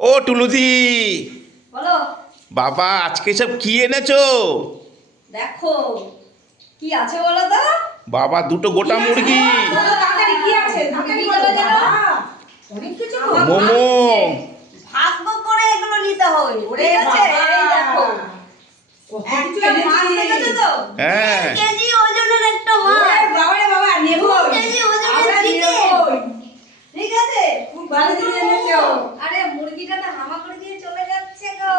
ও টুলুদি, বলো। বাবা আজকে সব কি এনেছো? দেখো কি আছে বলো তো। বাবা দুটো গোটা মুরগি, বলো তাড়াতাড়ি কি আছে, তাড়াতাড়ি বলো জানো। অনেক কিছু তো মোমো। ভাগ্য করে এগুলো নিতে হয়। ঠিক আছে, এই দেখো একটা মাছ দেখেছো তো? হ্যাঁ। 1 কেজি ওজনের একটা মাছ। বাবা রে বাবা, নেব 2 কেজি ওজনের চিকেন। ঠিক আছে, খুব ভালো জিনিস এনেছো। আরে মুরগিটা না হামা করে দিয়ে চলে যাচ্ছে গো।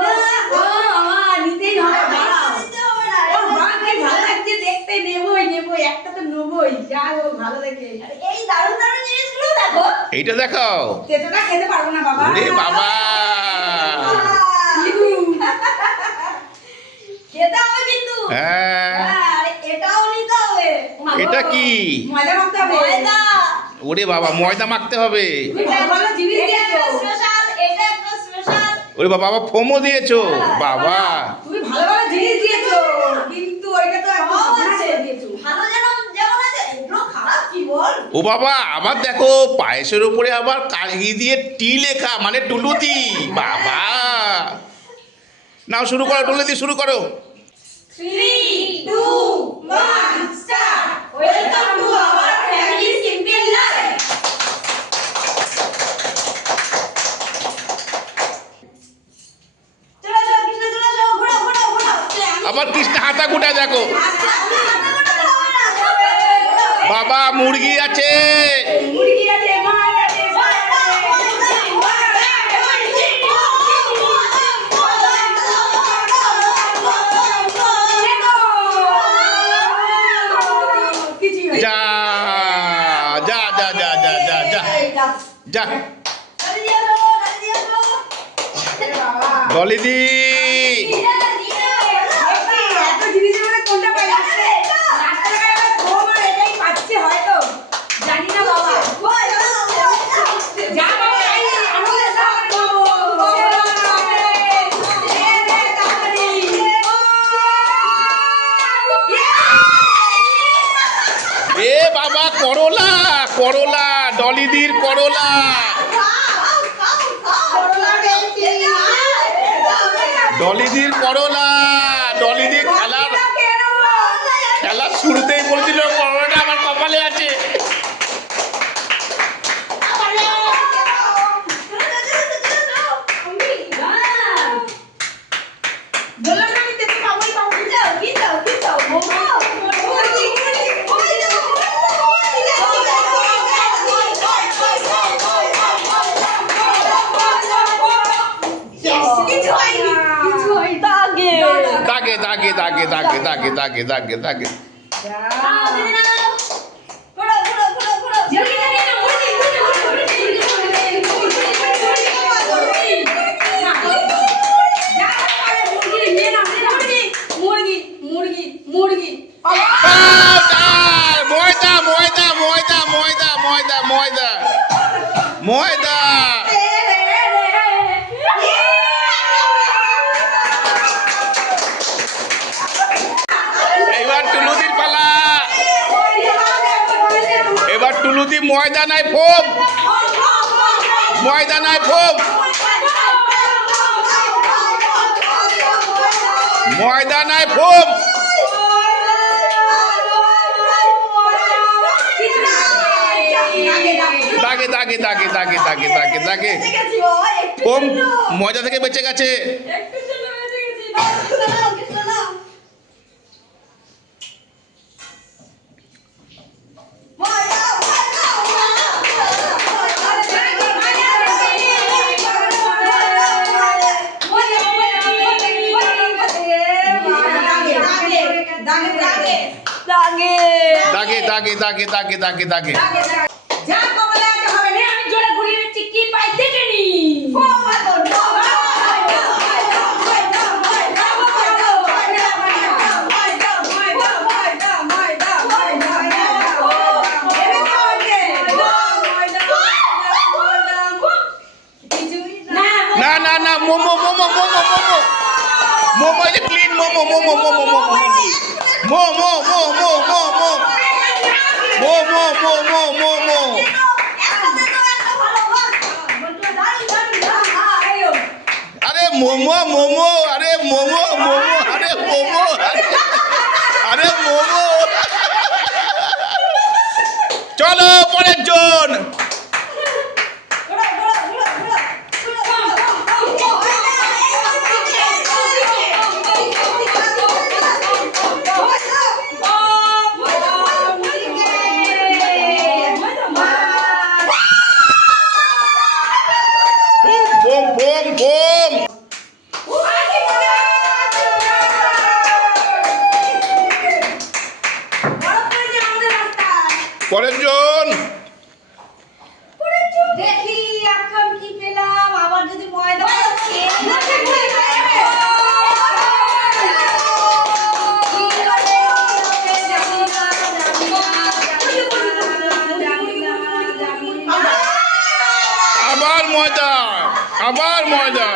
মামা নিতেই হবে, দাঁড়াও। নিতে হবে না। ও মা কি ভালো লাগছে দেখতে, নেবই একটা তো নেবই, যা হোক ভালো দেখে। আরে এই দারুণ দারুণ জিনিসগুলো দেখো। এইটা দেখাও। তেতোটা খেতে পারবো না বাবা। ওরে বাবা, খেতে হবে কিন্তু। হ্যাঁ হ্যাঁ, এটাও নিতে হবে। এটা কি? ময়দা মাখতে হবে। ময়দা। ওরে বাবা, ময়দা মাখতে হবে। এটা ভালো জিনিস দিয়েছো। স্পেশাল, এটা একটা স্পেশাল। ওরে বাবা, বাবা ফোমও দিয়েছো। বাবা তুমি ভালো ভালো জিনিস দিয়েছো, কিন্তু ওইটা তো একদম আছে দিয়েছো। ভালো যেমন যেমন আছে, এগুলো খারাপ কি বল? ও বাবা, আবার দেখো পায়েসের উপরে আবার কালি দিয়ে টি লেখা, মানে টুলুদি। বাবা নাও শুরু করো টুলুদি, শুরু করো। 3, 2, 1, start. Welcome to our family simple life. চলো চলো কৃষ্ণ, চলো চলো, ঘোরো ঘোরো ঘোরো। আবার কৃষ্ণ হাতা গুটা দেখো। বাবা মুরগি আছে। মুরগি আছে, মাছ আছে, যা যা যা যা যা যা যা যা ডলিদি। এ বাবা, করলা করলা, ডলিদির করলা। ডলিদির করলা, ডলিদি খেলার শুরুতেই বলছিল করলাটা আমার কপালে আছে। দাগে দাগে দাগে দাগে দাগে দাগে দাগে দাগে। ময়দা ময়দা ময়দা ময়দা ময়দা ময়দা ময়দা। এবার টুলুদির পালা। এবার টুলুদি ময়দা নাই ফোম, ময়দা নাই ফোম, ময়দা নাই ফোম। দাগে দাগে দাগে দাগে দাগে দাগে দাগে। ফোম ময়দা থেকে বেঁচে গেছে। দাগে দাগে দাগে দাগে দাগে দাগে। যা কমলা আছে হবে না, আমি জোরে ঘুরিয়ে দিচ্ছি, কি পাই দেখে নি। না না না, মোমো মোমো মোমো মোমো মোমো, এটা ক্লিন মোমো মোমো মোমো মোমো মোমো মোমো মোমো মোমো মোমো মোমো। মোমো মোমো আরে মোমো মোমো আরে মোমো আরে মোমো চলো পরের জন বোম বোম বোম পরের জন দেখি এখন কি পেলাম আবার যদি ময়দা আবার ময়দা আবার ময়দা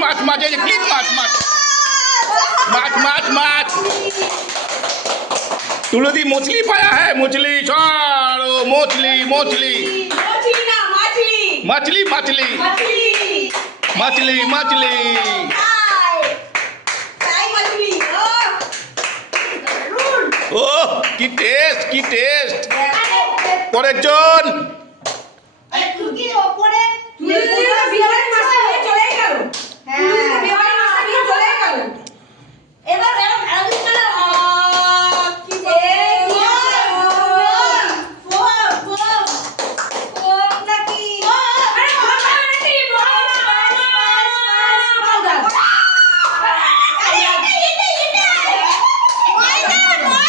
মাছ মাছ এই যে ক্লিন মাছ মাছ माछ माछ माछ तुलसी मछली पाया है मछली छोड़ो मछली मछली मछली मछली मछली मछली ओह की टेस्ट পরের জন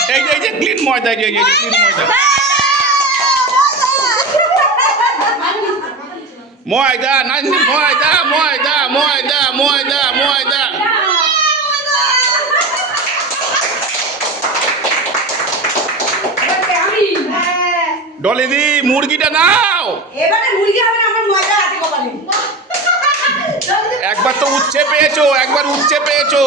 এই যে ক্লিন ময়দা এই যে ক্লিন ময়দা ময়দা নানি ময়দা ময়দা ময়দা ময়দা ময়দা ডলিদি মুরগিটা নাও এবারে মুরগি হবে না আমার ময়দা আছে কপালে একবার তো উচ্ছে পেয়েছো একবার উচ্ছে পেয়েছো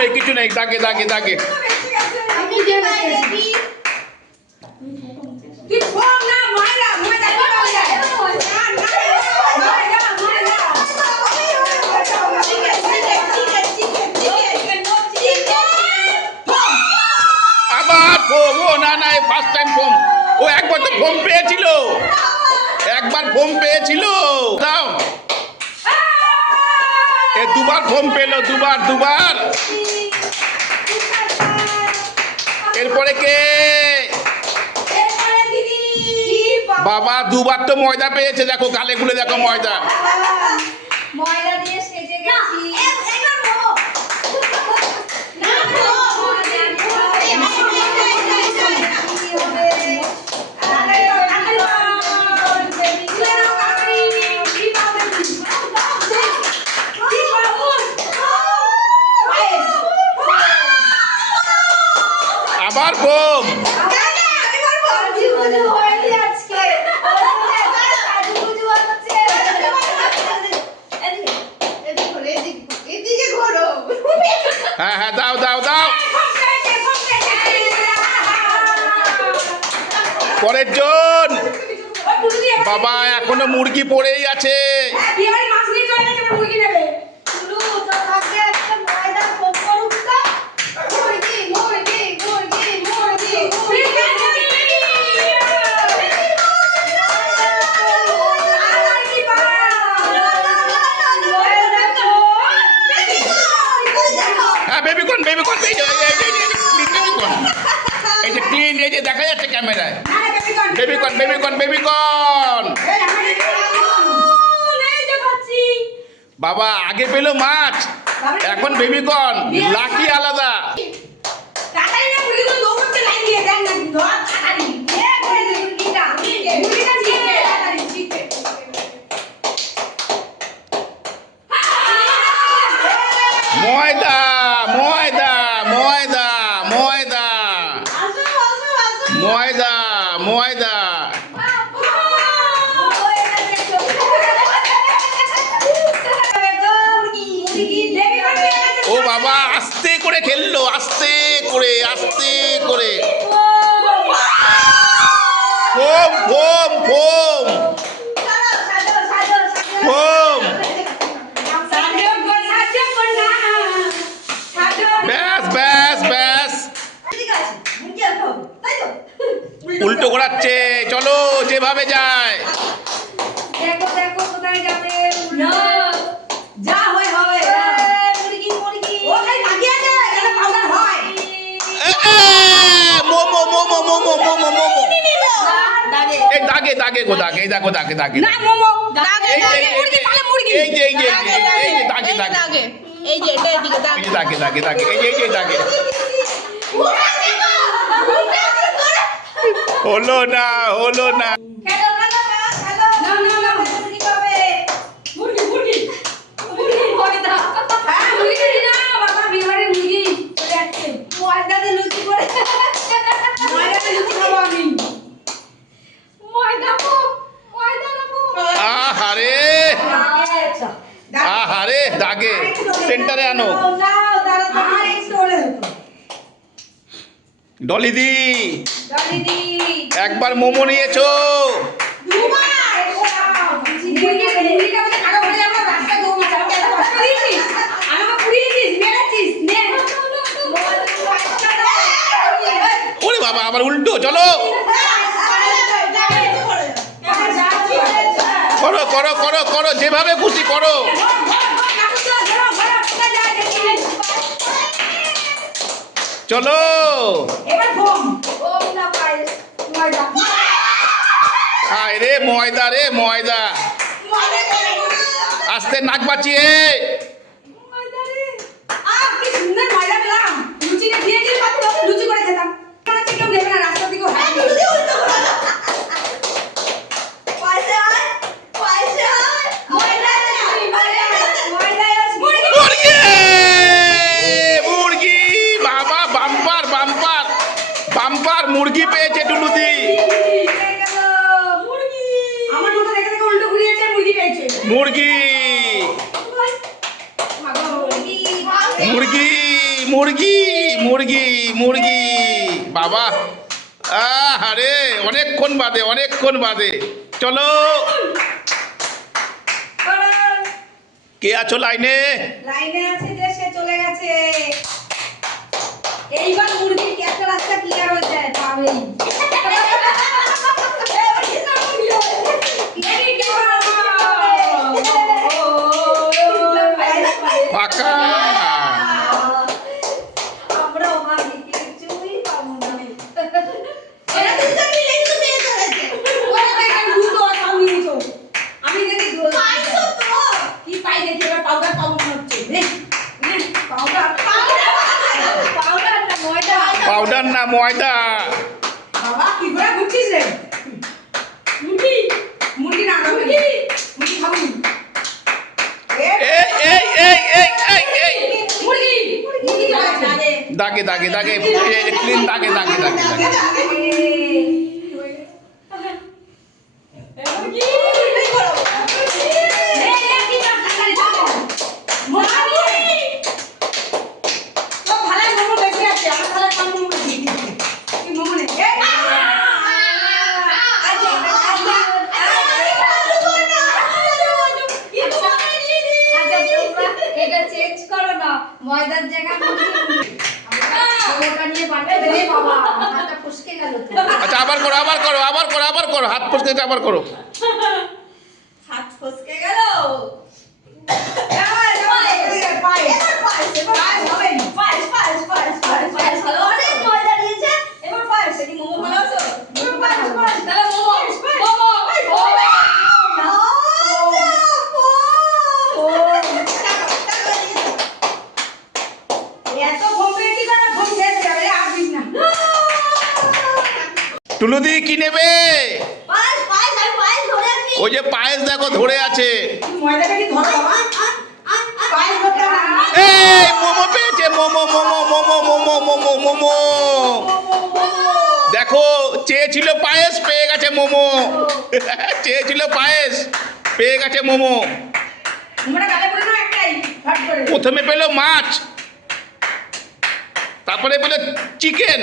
না কিছু নেই দাগে দাগে দাগে আবার ফোম ও না না ফার্স্ট টাইম ফোম ও একবার তো ফোম পেয়েছিল দাও এ দুবার ফোম পেলো দুবার এরপরে কে বাবা দুবার তো ময়দা পেয়েছে দেখো গালে গুলে দেখো ময়দা ময়দা দিয়ে সেজে গেছি আবার ফোম হ্যাঁ হ্যাঁ দাও দাও দাও পরের জন বাবা এখনো মুরগি পড়েই আছে হ্যাঁ বেবিকর্ন এই যে ক্লিন এই যে দেখা যাচ্ছে ক্যামেরায় বেবিকর্ন বেবিকর্ন বেবিকর্ন। বাবা আগে পেলো মাছ, এখন বেবিকর্ন। লাকি আলাদা। ময়দা ময়দা ময়দা ময়দা ময়দা ময়দা। ও বাবা আস্তে করে খেললো, আস্তে করে আস্তে করে। Foam foam foam foam. ব্যাস ব্যাস ব্যাস। উল্টো ঘোরাচ্ছে, চলো যেভাবে যায়। দেখো দেখো কোথায় যাবে। যা হয় হবে। মুরগি মুরগি ও খালি তাকিয়ে আছে, এটা পাউডার হয়। মোমো মোমো মোমো মোমো মোমো। দাগে এই দাগে দাগে গো দাগে, এই দেখো দাগে দাগে। না মোমো দাগে এই যে দাগে মুরগি তাহলে মুরগি। এই যে এই যে এই যে দাগে দাগে এই যে এটা এদিকে দাগ। এই যে দাগে দাগে দাগে এই যে এই যে দাগে। হলো না হলো না। খেলো খেলো খেলো। না না না মুরগি পাবে। মুরগি মুরগি মুরগি ময়দা। হ্যাঁ মুরগি না বাবা বিহারে মুরগি চলে আসছে। ময়দা দিয়ে লুচি করে। ময়দা দিয়ে লুচি খাবো আমি। ময়দা পো ময়দা না পো। আহারে আহারে দাগে। সেন্টারে আনো। নাও দাঁড়া আর একটু ওলে হতো। ডলিদি দিদি একবার মোমো নিয়েছো? দুবার মুরগিটা বলে কালো হয়ে যাবে রাস্তা দৌড় মারছে। আমাকে এত কষ্ট দিয়েছিস, আমাকে পুড়িয়েছিস, মেরেছিস। নে ওরে বাবা আবার উল্টো। চলো করো করো করো করো, যেভাবে খুশি করো। চলো হায় রে ময়দা রে ময়দা। আস্তে নাক বাঁচিয়ে। মুরগি মুরগি বাবা বাম্পার বাম্পার বাম্পার মুরগি পেয়েছে টুলুদি। আমার মতো দেখে দেখে উল্টো ঘুরিয়েছে, মুরগি পেয়েছে। মুরগি মুরগি মুরগি মুরগি মুরগি বাবা। আরে অনেকক্ষণ বাদে অনেকক্ষণ বাদে। চলো কে আছো লাইনে? লাইনে আছে যে সে চলে গেছে। এইবার মুরগির কি একটা রাস্তা ক্লিয়ার হয়ে যায় পাবেই। ফাঁকা। আমরা ওমা কিছুই পাবো না। আমি দেখি কি পাই দেখি এবার পাউডার পাবো মনে হচ্ছে। পাউডার পাউডার না ময়দা। পাউডার না ময়দা। বাবা কি করে ঘুরছিস রে? মুরগি মুরগি না মুরগি মুরগি খাবি। এই এই এই এই এই এই মুরগি মুরগি দাগে দাগে দাগে ক্লিন দাগে দাগে দাগে দাগে। এটা চেঞ্জ করো না, ময়দার জায়গায় ওটা নিয়ে পাঠাতে রে বাবা, হাতটা ফসকে গেল তো। আচ্ছা আবার করো আবার করো আবার করো আবার করো, হাত ফসকে গেছে আবার করো। হাত ফসকে গেল। পায়েস ভালো অনেক ময়দা দিয়েছে। এবার পায়েস কি মোমো ভালো আছে? এবার পায়েস টুলুদি কি নেবে? পায়েস পায়েস আমি পায়েস ধরে আছি ওই যে পায়েস দেখো ধরে আছে। ময়দাটা কি ধরো বাবা? পায়েস ধরতে হবে না। এই মোমো পেয়েছে, মোমো মোমো মোমো মোমো মোমো মোমো। দেখো চেয়েছিল পায়েস, পেয়ে গেছে মোমো। চেয়েছিল পায়েস, পেয়ে গেছে মোমো। তোমরা গালে পড়ে নাও একটাই ফট করে। প্রথমে পেলো মাছ, তারপরে পেলো চিকেন,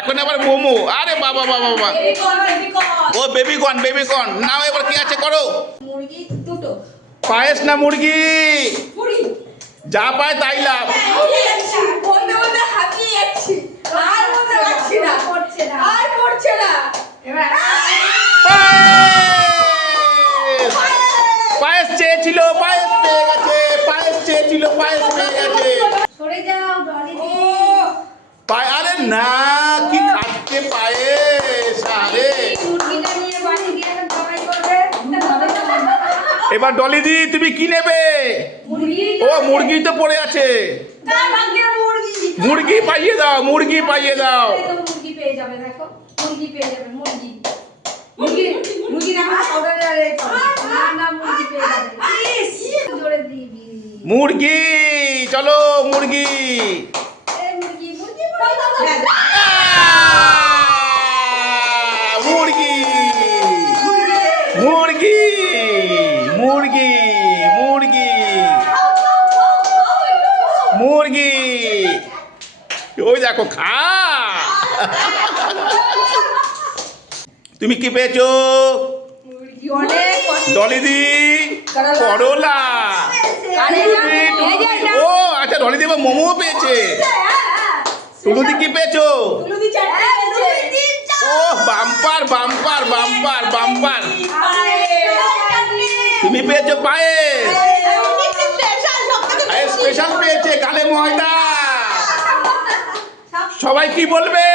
এখন আবার মোমো। আরে বাবা বাবা বাবা, বেবি কর্ন। ও বেবিকর্ন বেবিকর্ন। নাও এবার কি আছে করো। মুরগি দুটো পায়েস না মুরগি, পুরি। যা পায় তাই লাভ। বলতে বলতে হাঁপিয়ে যাচ্ছি। আর বলতে পারছি না। পড়ছে না আর পড়ছে না। এবার পায়েস! পায়েস চেয়েছিল, পায়েস পেয়ে গেছে। পায়েস চেয়েছিল, পায়েস পেয়ে গেছে। সরে যাও ডলি ও আরে না, কি খাচ্ছে পায়েস? আরে মুরগিটা নিয়ে বাড়ি গিয়ে এখন তরকারি করবে এবার ডলিদি তুমি কি নেবে? মুরগি ও মুরগি তো পড়ে আছে। কার ভাগ্যের মুরগি মুরগি পাইয়ে দাও, মুরগি পাইয়ে দাও। এই তো মুরগি পেয়ে যাবে দেখো মুরগি পেয়ে যাবে মুরগি মুরগি মুরগি না অর্ডারে আরে না না মুরগি পেয়ে যাবে জোরে দিবি মুরগি, চলো মুরগি। এই মুরগি মুরগি মুরগি মুরগি মুরগি মুরগি মুরগি, ওই দেখো খা। তুমি কি পেয়েছো? মুরগি অনেক ডলিদি করলা। ও আচ্ছা, ডলিদি এবার মোমো পেয়েছে। টুলুদি কি পেয়েছো? তুলুদি চারটে পেয়েছে। ও বাম্পার বাম্পার বাম্পার বাম্পার। তুমি পেয়েছো পায়েস। পায়েস স্পেশাল পেয়েছে, গালে ময়দা। সবাই কি বলবে?